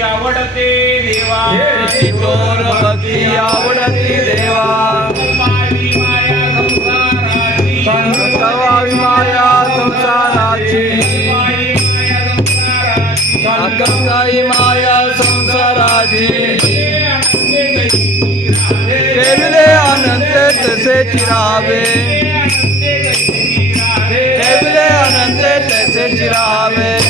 भक्ती आवडते देवा. थोर भक्ती आवडती देवा. माया संसाराची. माया संसाराची. अनंत तसे चिरावे. अनंत तसे चिरावे.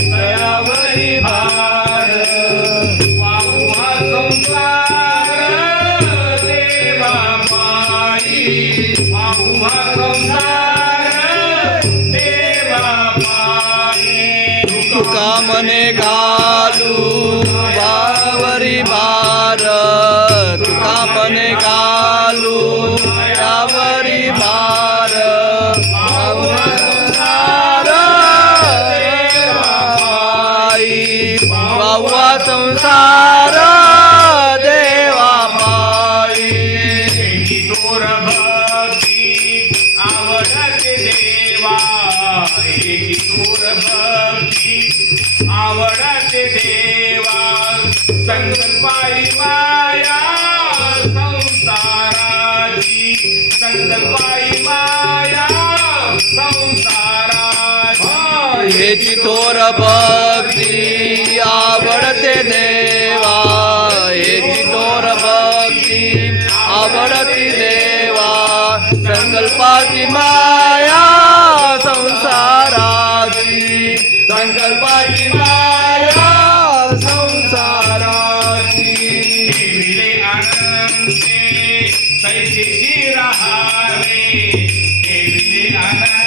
मने घालू बावरी भार तुका मने घालू यावरी भार वावा संसार मोर भक्ती आवडते देवा एकी दोर भक्ती आवडते देवा संकल्पाई माया संसाराची. संकल्पाई माया संसाराची. हेची थोर भक्ती आवडते देवा आवडती देवा संकल्पाची माया संसाराची. संकल्पाची माया संसाराची. आनंदी आनंदे राहावे. आनंद